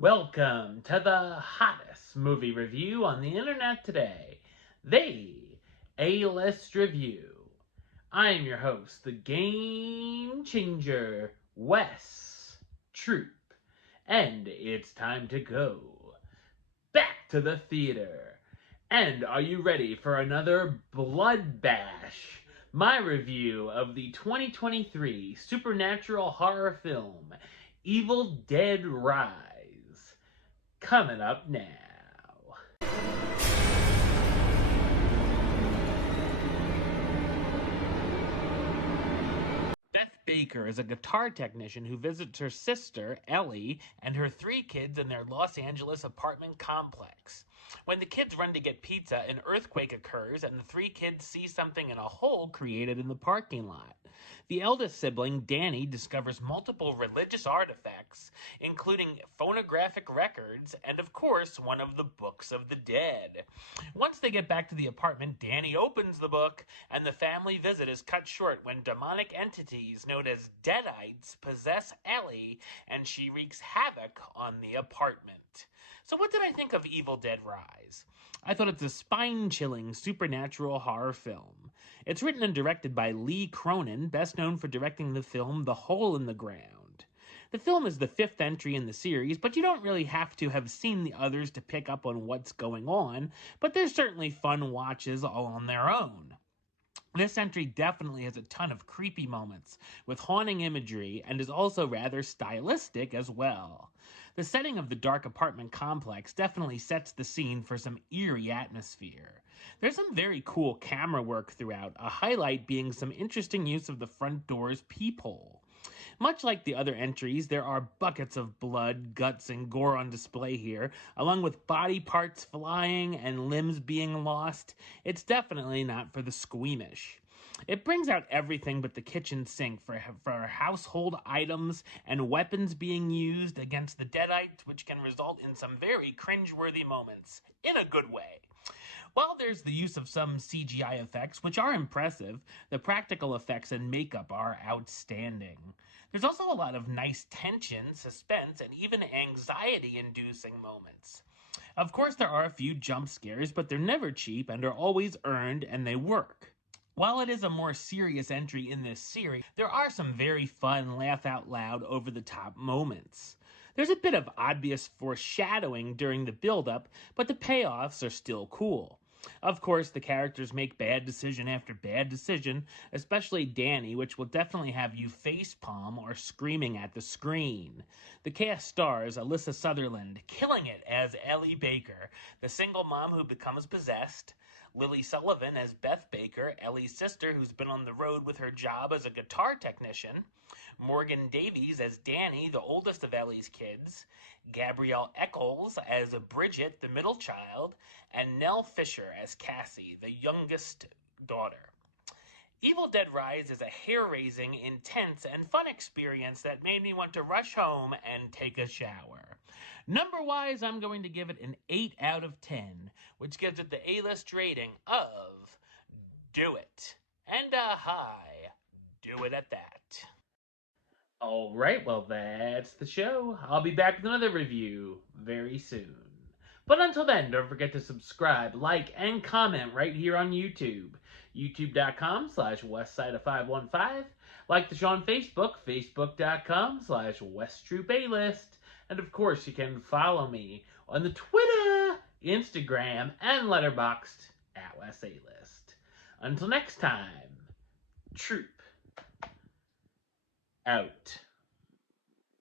Welcome to the hottest movie review on the internet today, the A-List Review. I am your host, the Game Changer, Wes Troop, and it's time to go back to the theater. And are you ready for another Blood Bash? My review of the 2023 supernatural horror film, Evil Dead Rise. Coming up now. Beth Baker is a guitar technician who visits her sister, Ellie, and her three kids in their Los Angeles apartment complex. When the kids run to get pizza, an earthquake occurs, and the three kids see something in a hole created in the parking lot. The eldest sibling, Danny, discovers multiple religious artifacts, including phonographic records and, of course, one of the Books of the Dead. Once they get back to the apartment, Danny opens the book, and the family visit is cut short when demonic entities known as Deadites possess Ellie, and she wreaks havoc on the apartment. So what did I think of Evil Dead Rise? I thought it's a spine-chilling supernatural horror film. It's written and directed by Lee Cronin, best known for directing the film The Hole in the Ground. The film is the fifth entry in the series, but you don't really have to have seen the others to pick up on what's going on, but there's certainly fun watches all on their own. This entry definitely has a ton of creepy moments with haunting imagery and is also rather stylistic as well. The setting of the dark apartment complex definitely sets the scene for some eerie atmosphere. There's some very cool camera work throughout, a highlight being some interesting use of the front door's peephole. Much like the other entries, there are buckets of blood, guts, and gore on display here, along with body parts flying and limbs being lost. It's definitely not for the squeamish. It brings out everything but the kitchen sink for household items and weapons being used against the Deadites, which can result in some very cringeworthy moments, in a good way. While there's the use of some CGI effects, which are impressive, the practical effects and makeup are outstanding. There's also a lot of nice tension, suspense, and even anxiety-inducing moments. Of course, there are a few jump scares, but they're never cheap and are always earned, and they work. While it is a more serious entry in this series, there are some very fun, laugh-out-loud, over-the-top moments. There's a bit of obvious foreshadowing during the build-up, but the payoffs are still cool. Of course, the characters make bad decision after bad decision, especially Danny, which will definitely have you facepalm or screaming at the screen. The cast stars Alyssa Sutherland, killing it as Ellie Baker, the single mom who becomes possessed, Lily Sullivan as Beth Baker, Ellie's sister who's been on the road with her job as a guitar technician, Morgan Davies as Danny, the oldest of Ellie's kids, Gabrielle Eccles as Bridget, the middle child, and Nell Fisher as Cassie, the youngest daughter. Evil Dead Rise is a hair-raising, intense, and fun experience that made me want to rush home and take a shower. Number-wise, I'm going to give it an 8 out of 10, which gives it the A-list rating of do it. And a high do it at that. Alright, well that's the show. I'll be back with another review very soon. But until then, don't forget to subscribe, like, and comment right here on YouTube. YouTube.com/Westside515. Like the show on Facebook, Facebook.com/WestTroopAlist. And of course, you can follow me on the Twitter, Instagram, and Letterboxd at WesAlist. Until next time, Troop out.